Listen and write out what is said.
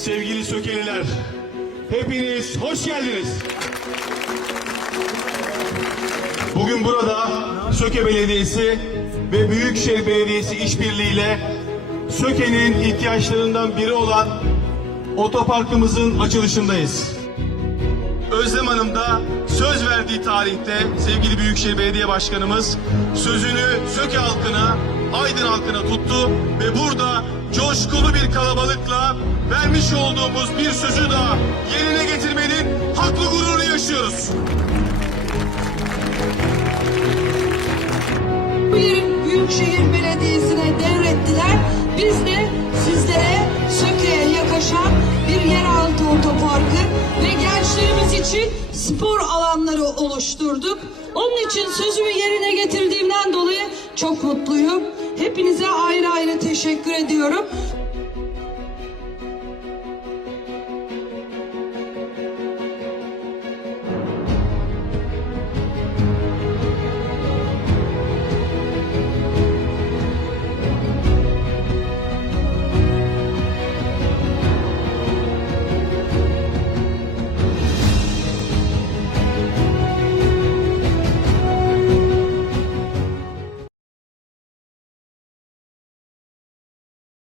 sevgili Sökeliler. Hepiniz hoş geldiniz. Bugün burada Söke Belediyesi ve Büyükşehir Belediyesi işbirliğiyle Söke'nin ihtiyaçlarından biri olan otoparkımızın açılışındayız. Özlem Hanım da söz verdiği tarihte sevgili Büyükşehir Belediye Başkanımız sözünü Söke halkına, Aydın halkına tuttu ve burada coşkulu bir kalabalıkla olduğumuz bir sözü daha yerine getirmenin haklı gururunu yaşıyoruz. Yeri Büyükşehir Belediyesi'ne devrettiler. Biz de sizlere Söke'ye yakışan bir yeraltı otoparkı ve gençlerimiz için spor alanları oluşturduk. Onun için sözümü yerine getirdiğimden dolayı çok mutluyum. Hepinize ayrı ayrı teşekkür ediyorum.